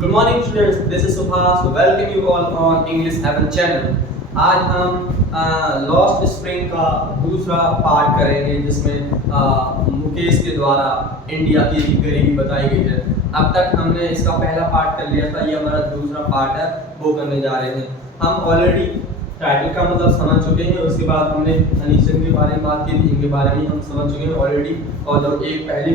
Good morning students, this is Subhas. Welcome you all on English Heaven channel. आज हम lost spring का दूसरा part करेंगे जिसमें मुकेश के द्वारा इंडिया की गरीबी बताई गई है। अब तक हमने इसका पहला पार्ट कर लिया था, ये हमारा दूसरा पार्ट है, वो करने जा रहे हैं। हम ऑलरेडी टाइटल का मतलब समझ चुके हैं, उसके बाद हमने अनीसन के बारे में बात की थी, इनके बारे में हम समझ चुके हैं ऑलरेडी। और जो एक पहली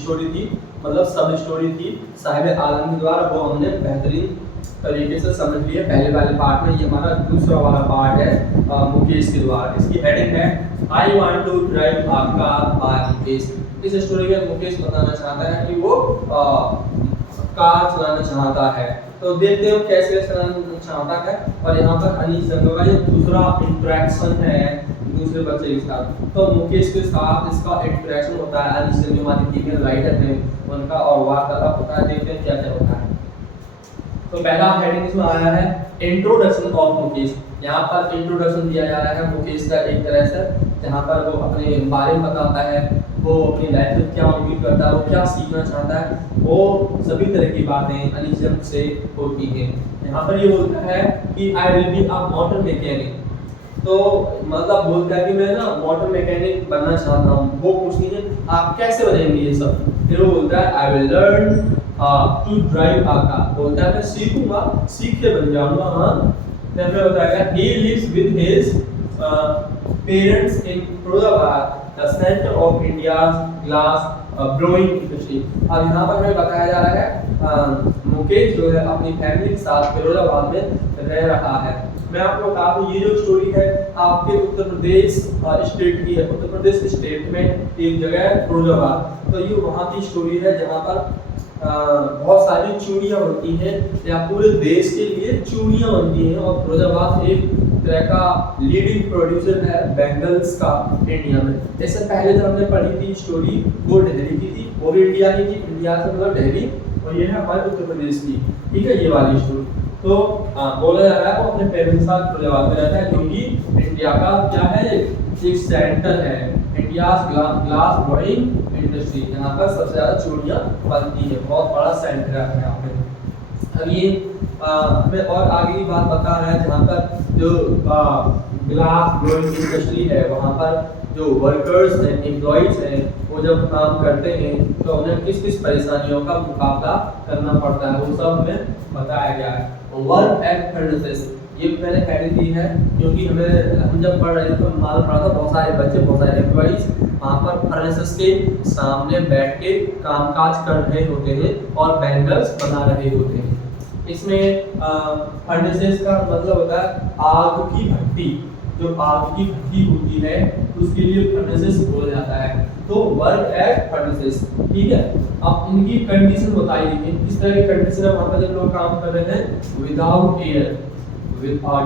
स्टोरी थी मतलब सब स्टोरी थी साहिब आलम के द्वारा, वो हमने बेहतरीन तरीके से समझ लिया पहले वाले पार्ट में। ये हमारा दूसरा वाला पार्ट है मुकेश के द्वारा। इसकी हेडिंग है I want to drive a car by Mukesh. इस स्टोरी में मुकेश बताना चाहता है कि वो कार चलाना चाहता है। तो देखते हो कैसे चलाना चाहता है। और यहाँ पर अनीस का ये दूसरा इंटरेक्शन है दूसरे बच्चे के साथ। तो मुकेश के साथ इसका इंटरेक्शन होता है, अनीस जो हमारी फीमेल राइटर है उनका, और वार्तालाप होता है। देखते हैं क्या क्या होता है। तो पहला हेडिंग इसमें आया है इंट्रोडक्शन ऑफ मुकेश। यहाँ पर इंट्रोडक्शन दिया जा रहा है मुकेश का एक तरह से, जहाँ पर वो अपने बारे में बताता है, वो अपनी लाइफ में क्या उम्मीद करता है, वो क्या सीखना चाहता है, वो सभी तरह की बातें अनिजम से होती हैं। यहाँ पर ये बोलता है कि I will be a motor mechanic. तो मतलब बोलता है कि मैं ना मोटर मैकेनिक बनना चाहता हूँ। वो पूछती है आप कैसे बनेंगे ये सब। फिर वो बोलता है I will learn to drive a car. बोलता है मैं सीखूंगा, सीख के बन जाऊंगा। हाँ, फिर बताएगा he lives with his parents in Prodabad, the center of India's glass blowing industry। अब यहाँ पर हमें बताया जा रहा है मुकेश जो है अपनी फैमिली के साथ फिरोजाबाद में रह रहा है। मैं आपको बता दूं ये जो स्टोरी है आपके उत्तर प्रदेश स्टेट की है। उत्तर प्रदेश स्टेट में एक जगह है फिरोजाबाद। तो ये वहाँ की स्टोरी है जहाँ पर बहुत सारी चूड़ियाँ बनती हैं, या पूरे देश के लिए चूड़ियाँ बनती हैं। और फिरोजाबाद एक तरह का लीडिंग प्रोड्यूसर है बैंगल्स का इंडिया में। इससे पहले जो हमने पढ़ी थी स्टोरी वो दिल्ली की थी, वो भी इंडिया की थी, इंडिया से मतलब दिल्ली, और ये है हमारे उत्तर प्रदेश की। ठीक है, ये वाली स्टोरी। तो बोला जा रहा है वो अपने पेरेंट्स के साथ फिरोजाबाद में रहता है, क्योंकि इंडिया का क्या है एक सेंटर है, इंडियाज ग्लास ब्लोइंग इंडस्ट्री, यहाँ पर सबसे ज्यादा चूड़ियाँ बनती है, बहुत बड़ा सेंटर है यहाँ पे। अब ये हमें और आगे की बात बता रहा है जहाँ पर जो ग्लास ब्लोइंग इंडस्ट्री है वहाँ पर जो वर्कर्स हैं, एम्प्लॉइज हैं, वो जब काम करते हैं तो उन्हें किस किस परेशानियों का मुकाबला करना पड़ता है, वो सब हमें बताया गया है। वर्क एट फर्नेसेस, ये मैंने हेडिंग दी है क्योंकि हम जब पढ़ रहे थे तो मालूम पड़ा था बहुत सारे बच्चे, बहुत सारे एम्प्लॉइज वहाँ पर फर्नेसेस के सामने बैठ के कामकाज कर रहे होते हैं और बैंगल्स बना रहे होते हैं। इसमें फर्नेसेस का मतलब होता है आग की भट्टी। जो आग की भट्टी होती है उसके लिए फर्नेसेस बोला जाता है। तो वर्क एट फर्नेसेस, ठीक है। अब इनकी कंडीशन बताई गई है, किस तरह की कंडीशन है वहाँ पर जब लोग काम कर रहे हैं। विदाउट एयर,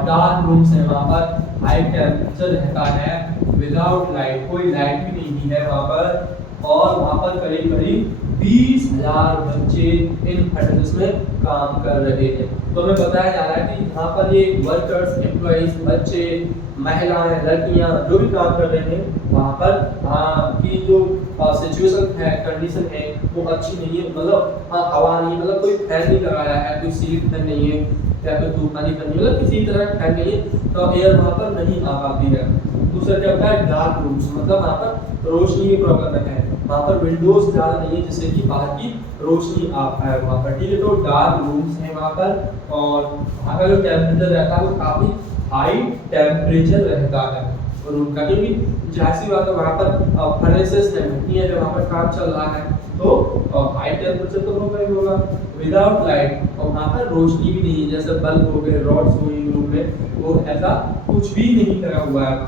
डार्क रूम्स है वहाँ पर, हाई टेम्परेचर रहता है, विदाउट लाइट, कोई लाइट भी नहीं है वहाँ पर, और वहाँ पर करीब करीब 20,000 बच्चे इन फर्नेसेस में काम कर रहे हैं। तो हमें बताया जा रहा है कि यहाँ पर ये वर्कर्स, एम्प्लॉइज, बच्चे, महिलाएं, लड़कियां जो भी काम कर रहे हैं वहाँ पर की जो सिचुएशन है, कंडीशन है वो अच्छी नहीं है। मतलब हवा नहीं, मतलब कोई फैन नहीं लगाया है, कोई सीलिंग फैन नहीं है, या कोई तूफानी फैन नहीं, मतलब किसी तरह का फैन नहीं है, तो एयर वहाँ पर नहीं आ पाती है। दूसरा क्या होता है डार्क रूम्स, मतलब वहाँ पर रोशनी की प्रॉब्लम है, वहाँ पर विंडोज ज़्यादा नहीं है जिससे कि बाहर की रोशनी आ पाए वहाँ पर। ठीक है, तो डार्क रूम्स हैं वहाँ पर, और वहाँ का जो टेम्परेचर रहता है वो काफ़ी हाई टेम्परेचर रहता है रूम का, क्योंकि जाहिर सी बात है वहाँ पर फर्नेसेस है, भट्टियाँ है, वहाँ पर काम चल रहा है, तो हाई टेम्परेचर तो होगा ही होगा। विदाउट लाइट, और वहाँ पर रोशनी भी नहीं है, जैसे बल्ब हो गए, रॉड्स हुई रूम में, वो ऐसा कुछ भी नहीं लगा हुआ है।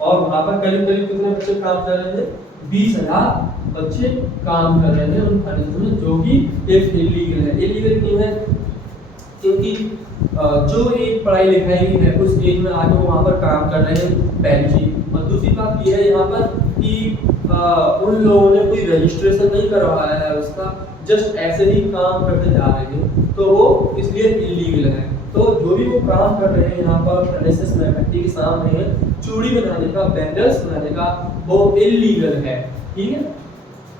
और वहाँ पर करीब करीब कितने बच्चे काम कर रहे हैं, 20,000 बच्चे काम कर रहे हैं उन फर्नेसेस में, जो कि एक इलीगल है। इलीगल क्यों है? क्योंकि जो एक पढ़ाई लिखाई है उस एज में आके वो वहाँ पर काम कर रहे हैं, पहली चीज। और दूसरी बात ये है यहाँ पर कि उन लोगों ने कोई रजिस्ट्रेशन नहीं करवाया है उसका, जस्ट ऐसे ही काम करते जा रहे हैं, तो वो इसलिए इलीगल है। तो जो भी वो काम कर रहे हैं यहाँ पर फर्नेसेस में, भट्टी के सामने चूड़ी बनाने का, बैंगल्स बनाने का, वो इलीगल है। ठीक है,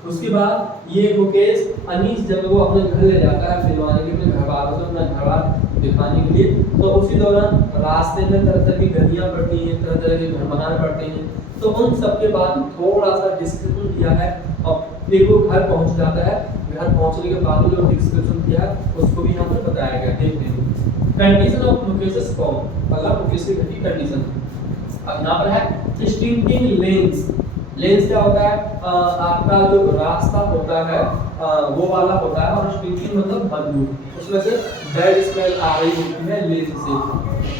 उसके बाद ये मुकेश अनीस जब वो अपने घर ले जाता है फिरवाने के लिए, घर वालों से अपना घर बार दिखाने के लिए, तो उसी दौरान रास्ते में तरह तरह की गलियां पड़ती हैं, तरह तरह के घर मकान पड़ते हैं। तो उन सब के बाद थोड़ा सा डिस्क्रिप्शन दिया है और फिर वो घर पहुंच जाता है। घर पहुंचने के बाद जो डिस्क्रिप्शन दिया है उसको भी यहाँ पर बताया गया। देख लीजिए कंडीशन ऑफ मुकेश फॉर्म, मतलब मुकेश की घटी कंडीशन। अब यहाँ पर है स्टिंकिंग लेंस। लेंस क्या होता है? आपका जो रास्ता होता है वो वाला होता है, और स्टिंकिंग मतलब बदबू, उसमें से बैड स्मेल आ रही होती है लेंस से।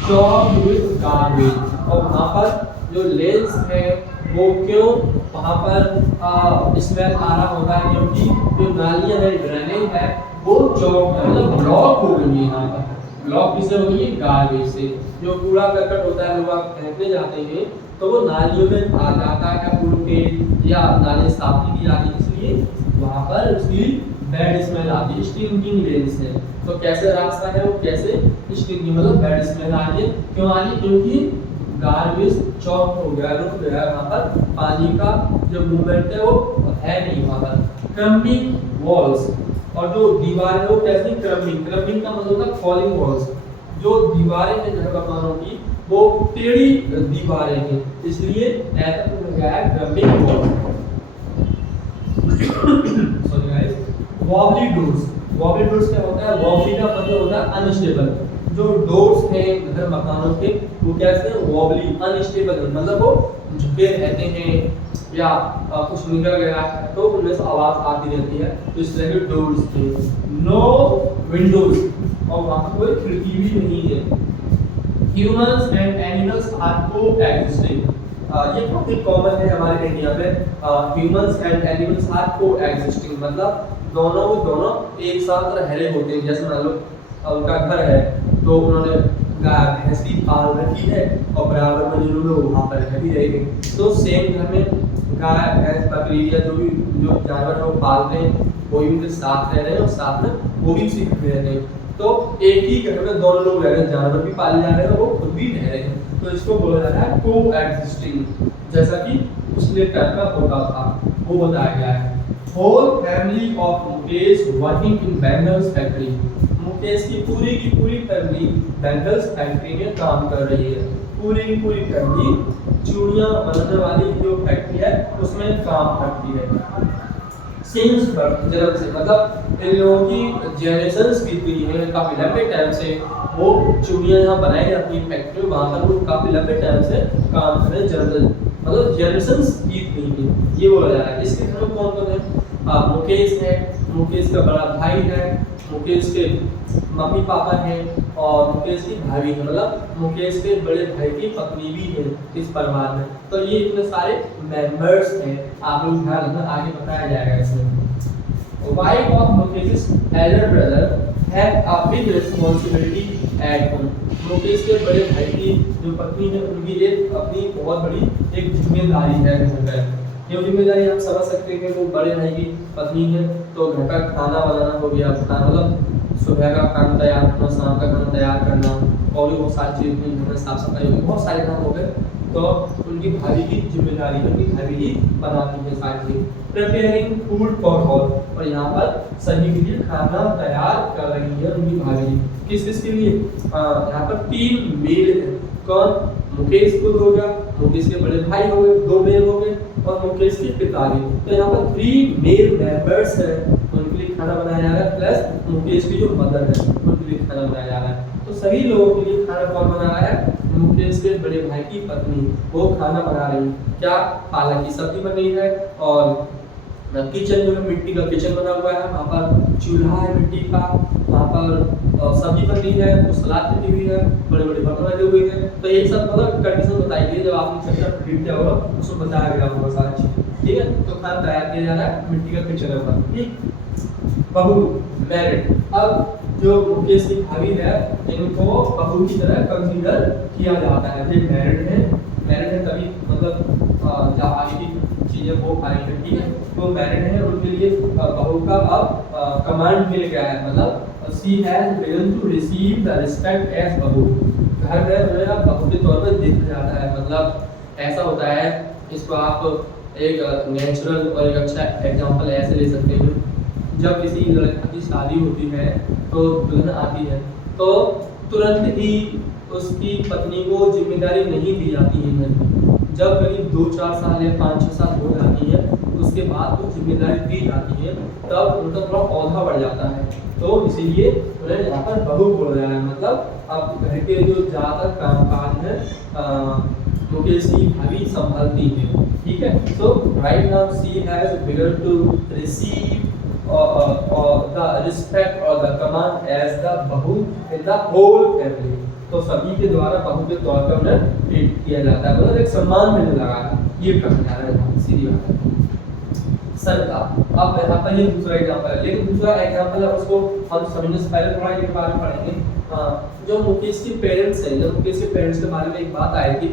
चॉप्ड विद गार्बेज, और वहाँ पर जो लेंस है वो क्यों वहाँ पर स्मेल आ रहा होता है? क्योंकि जो नालियाँ है, ड्रेनेज है, वो चौक है, मतलब ब्लॉक हो गई है। यहाँ पर ब्लॉक किससे हो गई है? गार्बेज से। जो कूड़ा करकट होता है, लोग आप फेंकने जाते हैं तो वो नालियों में आ जाता है, कूड़ के, या नाली साफ नहीं की जाती, इसलिए वहाँ पर उसकी बैड स्मेल आती है। स्टिंकिंग लेंस है, तो कैसे रास्ता है वो, कैसे स्टिंकिंग मतलब बैड स्मेल आ रही है। क्यों आ रही है? क्योंकि गार्बेज चौक हो गया, रुक गया, वहाँ पर पानी का जो मूवमेंट है वो है नहीं वहाँ पर। क्रम्बिंग वॉल्स, और जो दीवार है वो कैसी? क्रम्बिंग। क्रम्बिंग का मतलब होता है फॉलिंग वॉल्स। जो दीवारें हैं घर मकानों की वो टेढ़ी दीवारें हैं, इसलिए ऐसा हो गया है crumbling walls. Sorry guys. Wobbly doors. Wobbly doors क्या होता है? वॉबली का मतलब होता है अनस्टेबल। जो डोर्स हैं घर मकानों के वो कैसे हैं? वॉबली, अनस्टेबल, मतलब वो झुके रहते हैं या कुछ निकल गया है तो उनमें से आवाज आती रहती है, तो इस तरह के डोर्स थे। नो विंडोज, और वहाँ पर कोई खिड़की भी नहीं है। ह्यूमंस एंड एनिमल्स आर कोएग्जिस्टिंग, ये काफी कॉमन है हमारे इंडिया में। ह्यूमंस एंड एनिमल्स आर कोएग्जिस्टिंग, मतलब दोनों एक साथ रह रहे होते हैं। जैसे मान लो उनका घर है तो उन्होंने गाय भैंस की पाल रखी है और बराबर में जो लोग वहाँ पर रह भी रहेंगे, तो सेम घर में गाय भैंस बकरी या जो जानवर है वो पाल रहे हैं, वो भी उनके साथ रह रहे हैं और साथ में वो भी उसी घर में रहते हैं। तो एक ही घर में दोनों लोग रह रहे हैं, जानवर भी पाले जा रहे हैं और वो खुद भी रह रहे हैं, तो इसको बोला जाता है कोएग्जिस्टिंग, जैसा कि पिछले टाइम का होता था वो बताया गया है। Whole family of Mukesh working in bangles factory. Mukesh की पूरी फैमिली बैंगल्स फैक्ट्री में काम कर रही है। पूरी फैमिली चूड़ियां बनाने वाली जो फैक्ट्री है उसमें काम करती है। सिंस बर्थ, जन्म से, मतलब इन लोगों की जनरेशंस बीत गई है, काफी लंबे टाइम से वो चूड़ियां यहाँ बनाई जाती है फैक्ट्री में, वहाँ पर वो काफी लंबे टाइम से काम कर रहे हैं, मतलब जनरेशंस बीत गई है, ये बोला जा रहा है। इसके घर में कौन कौन है? मुकेश है, मुकेश का बड़ा भाई है, मुकेश के मम्मी पापा हैं और मुकेश की भाभी है, मतलब मुकेश के बड़े भाई की पत्नी भी है इस परिवार में। तो ये इतने सारे मेंबर्स हैं, आप लोग ध्यान रखना, आगे बताया जाएगा इसमें। Wife of Mukesh Elder brother have a big responsibility at home. Mukesh के बड़े भाई की जो पत्नी है उनकी एक अपनी बहुत बड़ी एक जिम्मेदारी है घर पर। ये जिम्मेदारी आप समझ सकते हैं कि वो बड़े भाई की पत्नी है तो घर का खाना बनाना हो गया, मतलब सुबह का खाना तैयार करना, शाम का खाना तैयार करना, और भी बहुत सारी चीज़ें, घर में साफ सफाई होगी, बहुत सारे काम हो गए, तो उनकी भाभी की जिम्मेदारी है, उनकी भाभी ही बनाती है सारी चीज़। प्रिपेयरिंग फूड फॉर ऑल, और यहाँ पर सभी के लिए खाना तैयार कर रही है उनकी भाभी। किस के लिए? यहाँ पर 3 मेल है। कौन? मुकेश खुद हो गया, मुकेश के बड़े भाई हो गए, 2 मेल हो गए, और मुकेश के पिताजी। तो यहाँ पर 3 मेल मेंबर्स हैं, उनके लिए खाना बनाया जा रहा है, प्लस मुकेश की जो मदर है उनके लिए खाना बनाया जा रहा है। तो सभी लोगों के लिए खाना कौन बना रहा है? मुकेश के बड़े भाई की पत्नी, वो खाना बना रही है। क्या? पालक की सब्जी बन रही है, और किचन जो है मिट्टी का किचन बना हुआ है, वहाँ पर चूल्हा है मिट्टी का, वहाँ पर सब्जी बन रही है, तो सलाद कटी हुई है, बड़े बड़े बर्तन लगे हुए हैं। तो ये सब मतलब कंडीशन बताई गई है, जब आपने चैप्टर रीड किया होगा उसमें बताया गया होगा सारी चीज़, ठीक है। तो खाना तैयार किया जा रहा है, मिट्टी का किचन है, ठीक। बहू मैरिड, अब जो मुकेश की भाभी है इनको बहू की तरह कंसीडर किया जाता है। ये मैरिड है तभी मतलब जब आगे की चीज़ें वो आएंगे, ठीक है। तो मैरिड है, उनके लिए बहू का अब कमांड मिल गया है, मतलब she has begun to receive the respect as बहू। घर में उन्हें अब बहू के तौर पर देखा जाता है, मतलब ऐसा होता है, इसको आप एक नेचुरल और एक अच्छा एग्जांपल ऐसे ले सकते हैं, जब किसी लड़का की शादी होती है तो दुल्हन आती है तो तुरंत ही उसकी पत्नी को जिम्मेदारी नहीं दी जाती है घर की। जब करीब 2-4 साल या 5-6 साल हो जाती है उसके बाद कुछ जिम्मेदारी दी जाती है, तब उनका थोड़ा औधा बढ़ जाता है। तो इसीलिए उन्हें यहाँ पर बहू बोला जा रहा है, मतलब अब घर के जो ज़्यादातर कामकाज है मुकेश की भाभी संभालती है। ठीक है, so right now she has begun to receive the respect or the command as the बहू in the whole family। तो सभी के द्वारा बहू के तौर पर उन्हें ट्रीट किया जाता है, मतलब एक सम्मान मिलने लगा है, ये कहना जा रहा है, सीधी बात है। सरकार अब यहाँ पर ये दूसरा एग्जाम्पल है, लेकिन दूसरा एग्जाम्पल है उसको हम समझने से पहले थोड़ा इसके बारे में पढ़ेंगे। जो मुकेश के पेरेंट्स हैं, जब मुकेश के पेरेंट्स के बारे में एक बात आई थी,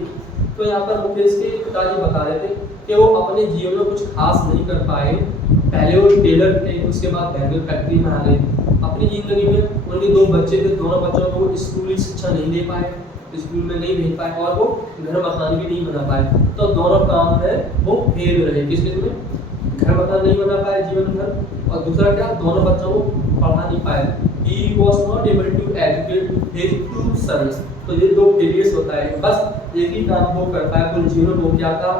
तो यहाँ पर मुकेश के पिताजी बता रहे थे कि वो अपने जीवन में कुछ खास नहीं कर पाए। पहले वो टेलर थे, उसके बाद बैंगल फैक्ट्री में आ गए। अपनी जिंदगी में उनके 2 बच्चे थे, दोनों बच्चों को वो स्कूली शिक्षा नहीं दे पाए, स्कूल में नहीं भेज पाए और वो घर मकान भी नहीं बना पाए। तो दोनों काम है वो फेल रहे, किसके में घर मकान नहीं बना पाए जीवन भर, और दूसरा क्या, दोनों बच्चों को पढ़ा नहीं पाए। He was not able to educate his 2 sons। तो ये 2 फेलियर्स होता है, बस एक ही काम वो कर पाया पूरे जीवन में, वो क्या था,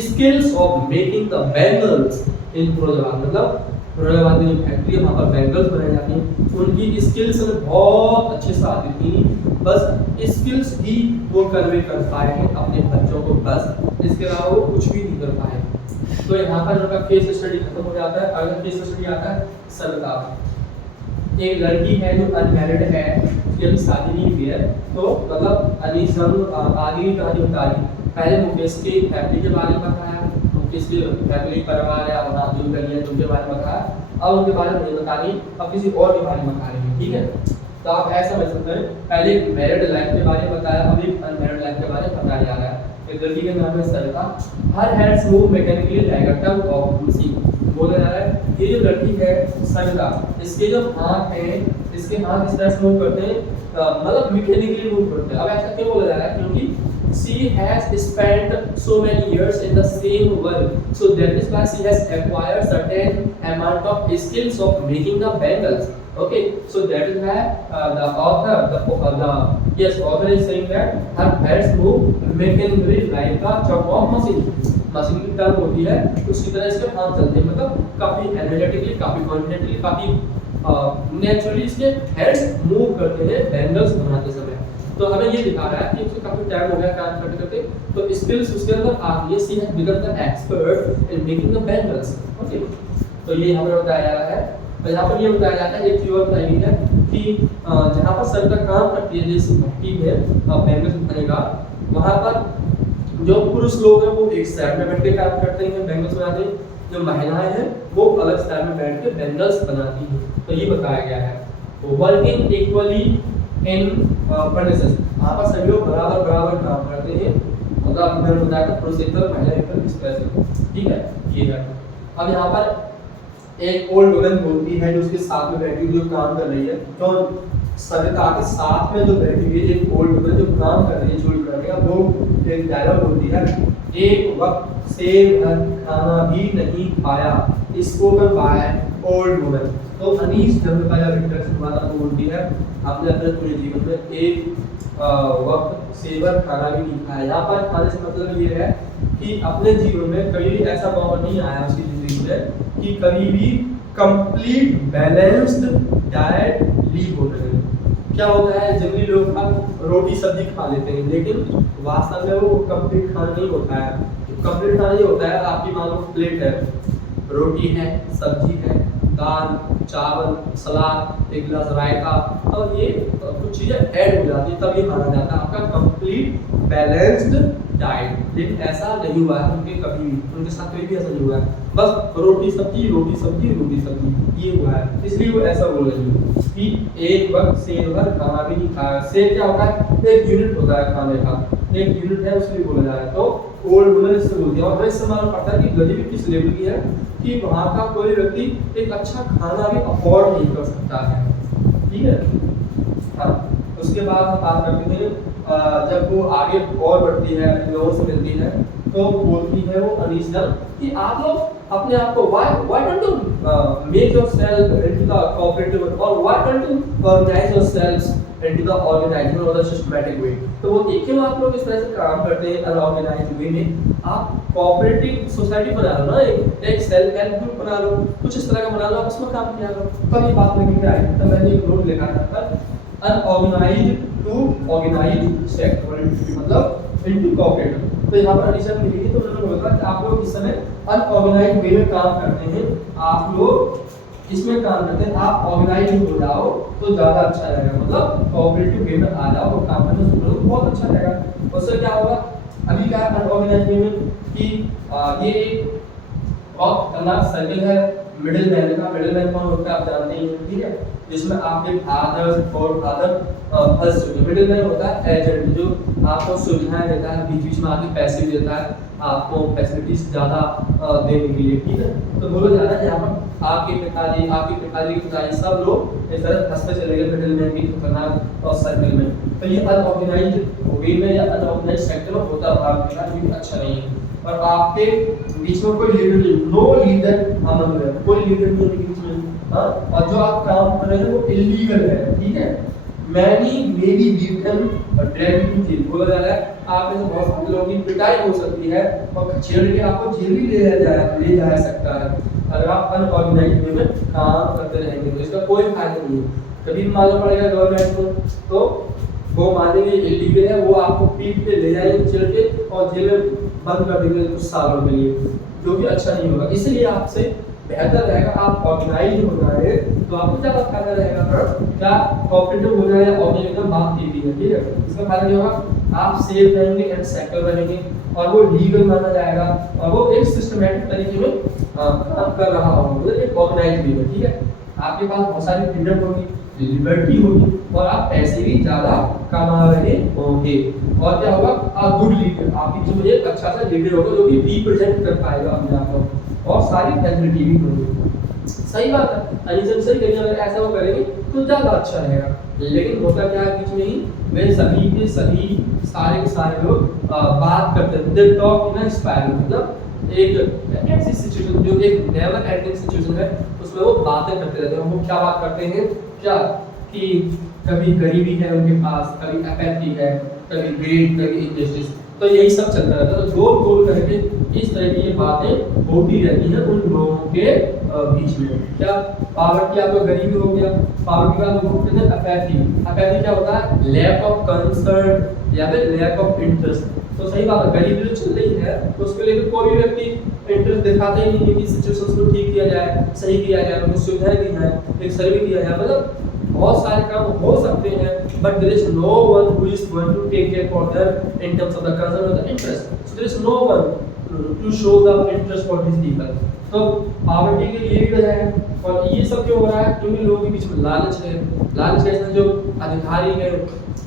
skills of making the bangles in Firozabad. मतलब फिरोजाबाद में फैक्ट्री है, वहाँ पर बैंगल्स बनाए जाते हैं, उनकी स्किल्स बहुत अच्छे से आती थी, बस स्किल्स ही वो कन्वे कर पाए हैं अपने बच्चों को, बस इसके अलावा वो कुछ भी नहीं कर पाए। तो यहाँ पर उनका केस स्टडी खत्म हो जाता है। अगला केस स्टडी आता है सरकार। एक लड़की है जो अनमैरिड है, उसकी अभी शादी नहीं हुई है, तो मतलब आगे की कहानी बता दी। पहले मुकेश की फैमिली के बारे में बताया, मुकेश की फैमिली परिवार है वहाँ जो गली है उनके बारे में बताया। अब उनके बारे में नहीं बतानी, अब किसी और के बारे में बता रही है। ठीक है, तो आप ऐसा समझ सकते हैं, पहले एक मैरिड लाइफ के बारे में बताया, अब एक अनमैरिड लाइफ के बारे में बताया जा रहा है। एक लड़की का नाम है Sarita. Her hands move mechanically like a tug of bullseye. बोला जा रहा है ये जो लड़की है सरिता, इसके जो हाथ हैं, इसके हाथ इस तरह से मूव करते हैं, मतलब मैकेनिकली मूव करते हैं। अब ऐसा क्यों बोला जा रहा है, क्योंकि she has spent so many years in the same work, so that is why she has acquired certain amount of skills of making the bangles। Okay, so that is why the author is saying that her hands move mechanically like a chuck of machine। Machine की term होती है, उसी तरह इसके हाथ चलते हैं, मतलब काफी एनर्जेटिकली, काफी कॉन्फिडेंटली, काफी नेचुरली इसके हैंड्स मूव करते हैं बैंगल्स बनाते समय। तो हमें ये दिखा रहा है कि उसे काफी टाइम हो गया काम करते करते, तो स्किल्स उसके अंदर आ गई है। She has become the expert in making the bangles. Okay, तो ये हमें बताया जा रहा है। तो यहाँ पर ये बताया जाता है, एक चीज और बताई गई है कि जहाँ पर सरकार काम करती है, जैसे भट्टी में बैंगल्स बनाने का, वहाँ पर जो पुरुष लोग हैं वो एक साइड में बैठ के काम करते हैं, बैंगल्स बनाते हैं, जो महिलाएं हैं वो अलग साइड में बैठ के बैंगल्स बनाती हैं। तो ये बताया गया है। वर्किंग इक्वली इन फर्नेसेस, यहाँ पर सभी लोग बराबर बराबर काम करते हैं, मतलब मैंने बताया था पुरुष एक तरफ महिला एक तरफ, इस तरह से। ठीक है, ये है। अब यहाँ पर एक ओल्ड वुमन बोलती है जो उसके साथ में बैठी हुई जो काम कर रही है, तो सरिता के साथ में जो बैठी हुई है एक ओल्ड वुमन जो काम कर रही है चूल करने का, वो एक डायलॉग बोलती है, एक वक्त सेब भर खाना भी नहीं खाया, स्पोकन बाय ओल्ड वुमन। तो अनीस धर्म का जब इंट्रोडक्शन हुआ था तो बोलती है अपने अपने पूरे जीवन में एक वक्त सेवर खाना भी नहीं खाया। यहाँ पर खाने से मतलब ये है कि अपने जीवन में कभी भी ऐसा मौका नहीं आया उसकी जिंदगी में कि कभी भी कंप्लीट बैलेंस्ड डाइट ली हो रहे हैं। क्या होता है, जनरली लोग रोटी सब्जी खा लेते हैं, लेकिन वास्तव में वो कंप्लीट खाना नहीं होता है। कंप्लीट खाना ये होता है, आपकी मान लो प्लेट है, रोटी है, सब्जी है, दाल, चावल, सलाद, एक गिलास रायता, और ये कुछ चीज़ें ऐड हो जाती है, तब ये माना जाता है आपका कंप्लीट बैलेंस्ड डाइट। लेकिन ऐसा नहीं हुआ है उनके कभी भी, उनके साथ कभी भी ऐसा नहीं हुआ है, बस रोटी सब्जी रोटी सब्जी रोटी सब्जी ये हुआ है। इसलिए वो ऐसा बोल रही है कि एक वक्त सेब भर खाना भी नहीं खाया। सेब क्या होता है, एक यूनिट होता है खाने का, एक यूनिट है उसके लिए बोला जा रहा है। तो ओल्ड वुमन इससे बोलती है, और हमें इससे मालूम पड़ता है कि गरीबी किस लेवल की है कि वहाँ का कोई व्यक्ति एक अच्छा खाना भी अफोर्ड नहीं कर सकता है। ठीक है, हाँ। उसके बाद हम बात करते हैं जब वो आगे और बढ़ती है, लोगों से मिलती है, तो बोलती है वो अनीशा कि आप लोग अपने आप को why don't you make yourself into the cooperative or why don't you organize yourselves into the organized or the systematic way। तो वो क्यों आप लोग इस तरह से काम करते हैं अनऑर्गेनाइज्ड वे में। आप कोऑपरेटिव सोसाइटी बना लो ना, एक सेल्फ हेल्प ग्रुप बना लो, कुछ इस तरह का बना लो, आप उसमें काम किया करो। तब ये बात लगी कि आई तब मैंने एक नोट लिखा था अनऑर्गेनाइज्ड टू ऑर्गेनाइज्ड सेक्टर मतलब इनटू कोऑपरेटिव। तो यहाँ पर अलीशा ने लिखी तो उन्होंने बोला कि आप लोग इस समय अनऑर्गेनाइज्ड वे में काम करते हैं, आप लोग इसमें काम करते हैं, आप ऑर्गेनाइज हो जाओ तो ज़्यादा अच्छा रहेगा, मतलब कोऑपरेटिव वे में आ जाओ और काम करना शुरू करो तो बहुत अच्छा रहेगा। उससे क्या होगा, अभी क्या है अनऑर्गेनाइज्ड वे में कि ये एक बहुत खतरनाक सर्किल है मिडिल मैन का। मिडिल मैन कौन होता है आप जानते ही हैं, ठीक है, जिसमें आपके फादर और फादर फंस चुके। मिडिल मैन होता है एजेंट जो आपको सुविधाएं देता है, बीच बीच में आके पैसे भी देता है आपको फैसिलिटीज ज़्यादा देने के लिए, ठीक है। तो बोलो ज़्यादा यहाँ पर आपके पिताजी के पिताजी सब लोग इस तरह फंसते चले गए मिडिल मैन की खतरनाक और सर्किल में। तो ये अनऑर्गेनाइज्ड वे में या अनऑर्गेनाइज्ड सेक्टर में होता है भारत में, जो कि अच्छा नहीं है। और आपके बीच में कोई लीडर नहीं, नो लीडर अमंग है, कोई लीडर नहीं है बीच में, हाँ। और जो आप काम कर रहे हैं वो इलीगल है, ठीक है। मैनी मे बी बीटन और ड्रैग्ड टू जेल, बोला जा रहा है आप में से बहुत सारे लोगों की पिटाई हो सकती है और खचेड़ के आपको जेल भी ले जा सकता है अगर आप अनऑर्गेनाइज्ड वे में काम करते रहेंगे। तो इसका कोई फायदा नहीं है। कभी मालूम पड़ेगा गवर्नमेंट को तो वो मानेंगे इलीगल है, वो आपको पीठ पे ले जाएंगे चल के और जेल में बंद कर देंगे कुछ सालों के लिए, जो कि अच्छा नहीं होगा। इसलिए आपसे बेहतर रहेगा आप ऑर्गेनाइज हो जाए तो आपको ज़्यादा फायदा रहेगा। क्या कोऑपरेटिव हो जाए या ऑर्गेनाइजेशन बात की है, ठीक है। इसका फायदा क्या होगा, आप सेफ रहेंगे एंड सेक्योर रहेंगे और वो लीगल माना जाएगा और वो एक सिस्टमैटिक तरीके में काम कर रहा होगा, मतलब एक ऑर्गेनाइज वे में, ठीक है। आपके पास बहुत सारी फ्रीडम होगी, लिबर्टी होगी और आप पैसे भी ज़्यादा कमा रहे होंगे। और क्या होगा, आप गुड लीडर, आपकी जो एक अच्छा सा लीडर होगा जो कि रिप्रेजेंट कर पाएगा अपने आप को और सारी फैसिलिटी भी होगी। सही बात है, अनिजम सही करिए, अगर ऐसा वो करेंगे तो ज़्यादा अच्छा रहेगा। लेकिन होता क्या है बीच में ही वे सभी के सभी सारे के सारे लोग बात करते हैं, they talk in a spiral, मतलब एक ऐसी सिचुएशन जो एक नेवर एंडिंग सिचुएशन है उसमें वो बातें करते रहते हैं। वो क्या बात करते हैं, क्या कि कभी गरीबी है उनके पास, कभी अपैथी है, कभी ग्रेड, कभी इनजस्टिस, तो यही सब चलता रहता है। तो गोल गोल करके इस तरह की ये बातें होती रहती हैं उन लोगों के बीच में। क्या पावर्टी, आपको गरीबी हो गया, पावर्टी का लोग कहते हैं अपैथी। अपैथी क्या होता है, लैक ऑफ कंसर्न या फिर लैक ऑफ इंटरेस्ट। तो सही बात है, गरीबी जो चल रही है तो उसके लिए कोई भी व्यक्ति इंटरेस्ट दिखाता ही नहीं है कि सिचुएशंस को ठीक किया जाए, सही किया जाए, उनको सुविधाएं दी जाए, एक सर्वे दिया जाए, मतलब बहुत सारे काम हो सकते हैं but there is no one who is going to take care for them in terms of the concern और the interest. So there is no one to show the interest for this people. तो poverty के लिए भी वजह है और ये सब क्यों हो रहा है, क्योंकि लोगों के बीच में लालच है। लालच कैसे, जो अधिकारी है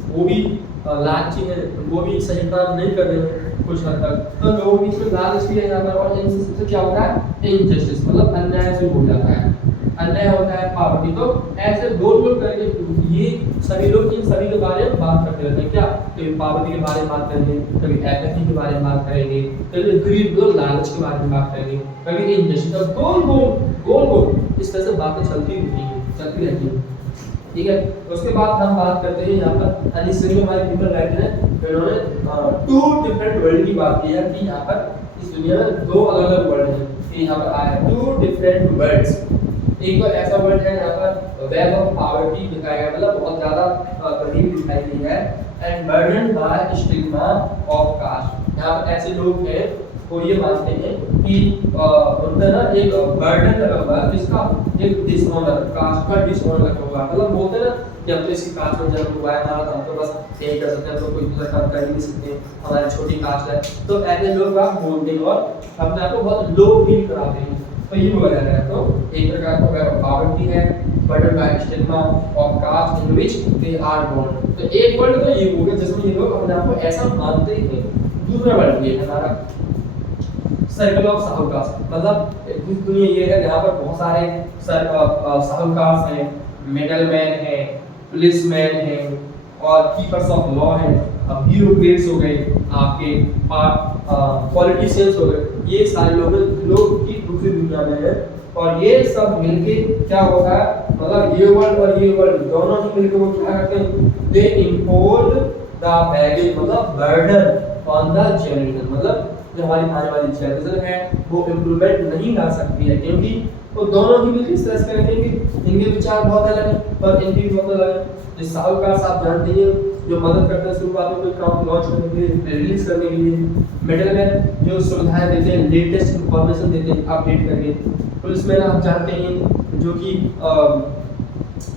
वो भी लालची है, वो भी सही काम नहीं कर रहे हैं कुछ हद तक, तो लोगों के बीच में लालच भी है यहाँ पर। और इनसे क्या होता है, इनजस्टिस, मतलब अन्याय शुरू हो जाता है, अन्याय होता है पावर्टी। तो ऐसे गोल गोल करके ये सभी लोग इन सभी के बारे में बात करते रहते हैं। क्या, कभी पावर्टी के बारे में बात करेंगे, कभी एपैथी के बारे में बात करेंगे, कभी ग्रीड मतलब लालच के बारे में बात करेंगे, कभी इनजस्टिस, गोल गोल इस तरह से बातें चलती रहती है, ठीक है। उसके बाद हम बात करते हैं यहाँ पर अनिश सिंह हमारे पीपल राइटर हैं, उन्होंने टू डिफरेंट वर्ल्ड की बात की है कि यहाँ पर इस दुनिया में दो अलग अलग वर्ल्ड हैं। यहाँ पर आया टू डिफरेंट वर्ल्ड्स। एक तो ऐसा वर्ल्ड है यहाँ पर वेब ऑफ पावर्टी दिखाया गया, मतलब बहुत ज़्यादा गरीब दिखाई गई है, and burden by stigma of caste. यहाँ पर ऐसे लोग हैं वो ये मानते हैं कि उनका ना एक बर्डन लगा हुआ है, जिसका एक डिसऑनर, कास्ट का डिसऑनर लगा हुआ है। मतलब बोलते हैं ना कि हम तो इसकी कास्ट में जन्म हुआ है हमारा, तो हम तो बस यही कर सकते हैं, तो कोई दूसरा काम कर ही नहीं सकते, हमारी छोटी कास्ट है। तो ऐसे लोग आप बोलते हैं और अपने आप को बहुत लो फील कराते हैं, तो ये बोला जा रहा है। तो एक प्रकार का पावर्टी है, burden by stigma of caste in which they are born. तो एक वर्ड तो ये हो गया जिसमें ये लोग अपने आप को ऐसा मानते हैं। दूसरा वर्ड ये है हमारा सर्कल ऑफ साहूकार, मतलब दुनिया ये है जहाँ पर बहुत सारे साहूकार हैं, मिडलमैन हैं, पुलिसमैन हैं और कीपर्स ऑफ लॉ हैं, ब्यूरोक्रेट्स हो गए, आपके पॉलिटिशियंस हो गए, ये सारे लोग की दूसरी दुनिया में है। और ये सब मिलके क्या होता है, मतलब ये वर्ल्ड और ये वर्ल्ड दोनों ही मिलकर वो क्या करते हैं, दे इम्पोज द बैगेज, मतलब बर्डन ऑन द जनरेशन, मतलब जो हमारी आने वाली जनरेशन है वो इम्प्रूवमेंट नहीं ला सकती है, क्योंकि वो दोनों ही मिलकर स्ट्रेस करेंगे। इनके विचार बहुत अलग है और इनके भी बहुत अलग है। जिस साहूकार साहब जानते हैं जो मदद करते हैं शुरुआत में कोई काम लॉन्च करने के लिए, रिलीज करने के लिए, मिडिल में जो सुविधाएं देते हैं, लेटेस्ट इंफॉर्मेशन देते हैं अपडेट करके। पुलिसमैन आप जानते हैं जो कि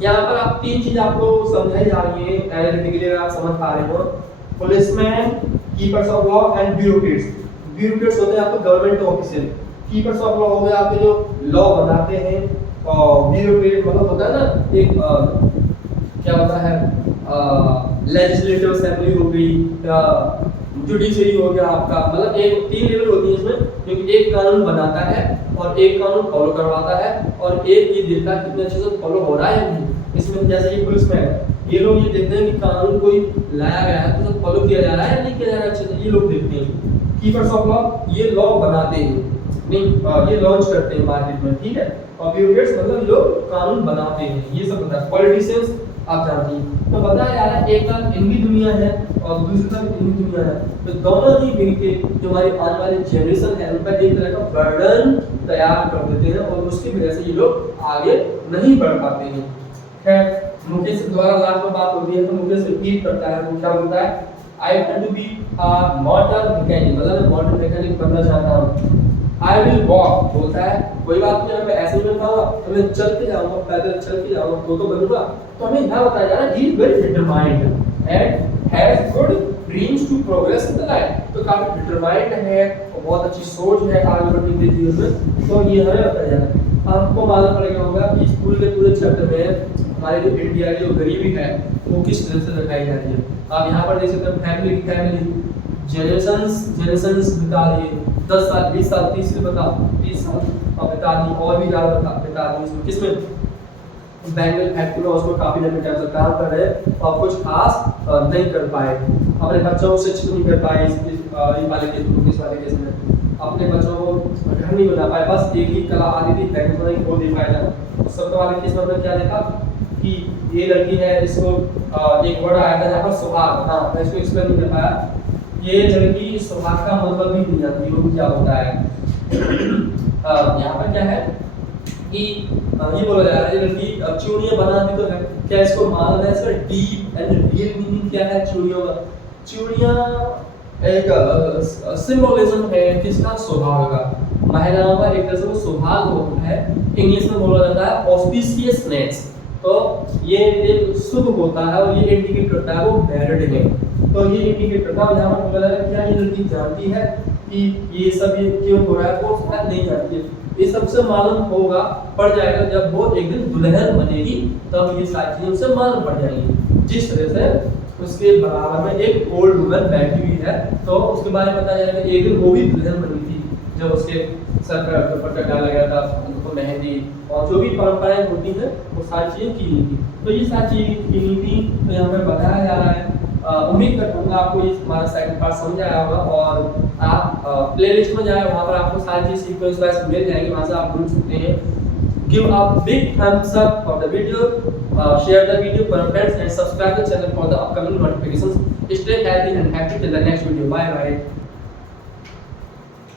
यहाँ पर आप तीन चीज आपको समझाई जा रही है एनालिटिकली, अगर आप समझ पा रहे हो। Policeman, keepers of law and bureaucrats. Bureaucrats होते हैं आपके government officer, keepers of law हो गए आपके जो लॉ बनाते हैं, और ब्यूरोक्रेट मतलब होता है ना एक क्या होता है, लेजिस्लेटिव असेंबली हो गई या जुडिशरी हो गया आपका, मतलब एक तीन लेवल होती है इसमें, जो कि एक कानून बनाता है और एक कानून फॉलो करवाता है और एक ये देखता है कितने अच्छे से फॉलो हो रहा है नहीं। इसमें जैसे कि पुलिसमैन, ये लोग ये देखते हैं कि कानून कोई लाया गया है तो फॉलो किया जा रहा है या नहीं किया जा रहा है अच्छे से, ये लोग देखते हैं। कीपर्स ऑफ लॉ, ये लॉ बनाते हैं, नहीं ये लॉन्च करते हैं मार्केट में, ठीक है। और ब्यूरोक्रेट्स मतलब ये लोग कानून बनाते हैं, ये सब होता है। पॉलिटिशियंस आप जानती हैं, तो बताया जा रहा है एक तरफ इनकी दुनिया है और दूसरी तरफ इनकी दुनिया है, तो दोनों ही मिलके जो हमारी आने वाली जनरेशन है उन पर एक तरह का बर्डन तैयार कर देते हैं और उसकी वजह से ये लोग आगे नहीं बढ़ पाते हैं। खैर, मुकेश से दोबारा लास्ट में बात होती है तो मुकेश रिपीट करता है, वो क्या बोलता है, I want to be a motor mechanic, मतलब मैं मोटर मैकेनिक बनना चाहता हूँ। आई विल वॉक, बोलता है कोई बात नहीं, मैं ऐसे ही बनता हूँ, तो मैं चल के जाऊंगा, पैदल चल के जाऊंगा तो बनूंगा। तो हमें क्या बताया जा रहा है, he is very determined and has good dreams to progress in the life, तो काफी डिटरमाइंड है और बहुत अच्छी सोच है आगे बढ़ने के जीवन में। तो ये हमें बताया जा रहा है। आपको मालूम पड़ेगा होगा कि स्कूल के पूरे चैप्टर में हमारे जो इंडिया की जो गरीबी है वो किस तरह से दिखाई जा रही है। आप यहाँ पर देख सकते हैं फैमिली जनरेशंस बिता दिए, 10 साल 20 साल 30 साल बिता दी, और भी ज़्यादा बिता दी इसमें, किसमें बैंगल फैक्ट्री में उसमें काफ़ी लंबे टाइम से काम कर रहे हैं और कुछ खास नहीं कर पाए, अपने बच्चों को शिक्षित नहीं कर पाए। इस वाले केस में अपने बच्चों को घर नहीं बना पाए, बस एक ही कला आती थी बैंगल को दे पाया था। सबके वाले केस में क्या देखा कि ये लड़की है, इसको एक वर्ड आया था यहाँ पर सुहाग, हाँ मैं इसको एक्सप्लेन नहीं कर पाया। ये लड़की सुहाग का मतलब भी नहीं जानती वो क्या होता है। यहाँ पर क्या है कि ये बोला जा रहा है, ये लड़की चूड़ियाँ बनाती तो है, क्या इसको मालूम है इसका डीप एंड रियल मीनिंग क्या है चूड़ियों का? चूड़ियाँ एक सिंबोलिज्म है किसका, सुहाग का। महिलाओं का एक तरह से वो सुहाग होता है, इंग्लिश में बोला जाता है ऑस्पिशियसनेस। तो ये एक शुभ होता है और ये इंडिकेट करता है वो मैरिड है, तो ये इंडिकेट करता है। यहाँ पर बोला जा रहा है क्या ये लड़की जानती है कि ये सब ये क्यों हो रहा है, वो शायद नहीं जानती है। ये सबसे मालूम होगा पड़ जाएगा जब वो एक दिन दुल्हन बनेगी, तब ये सारी चीजें उसे मालूम पड़ जाएंगी। जिस तरह से उसके बराबर में एक ओल्ड वुमन बैठी हुई है, तो उसके बारे में बताया जाएगा एक दिन वो भी दुल्हन बनी थी, जब उसके सर पर दुपट्टा डाला गया था, उनको मेहंदी और जो भी परंपराएं होती हैं वो सारी चीजें की गई थी। तो ये सारी चीजें की गई थी, तो यहाँ पर बताया जा रहा है। उम्मीद करता हूँ आपको ये हमारा सेकंड पार्ट समझ आया होगा और आप प्लेलिस्ट में जाए, वहाँ पर आपको सारी चीज़ सीक्वेंस वाइज मिल जाएंगी, वहाँ से आप ढूंढ सकते हैं। Give a big thumbs up for the video, share the video for your friends and subscribe the channel for the upcoming notifications. Stay healthy and happy till the next video. Bye bye.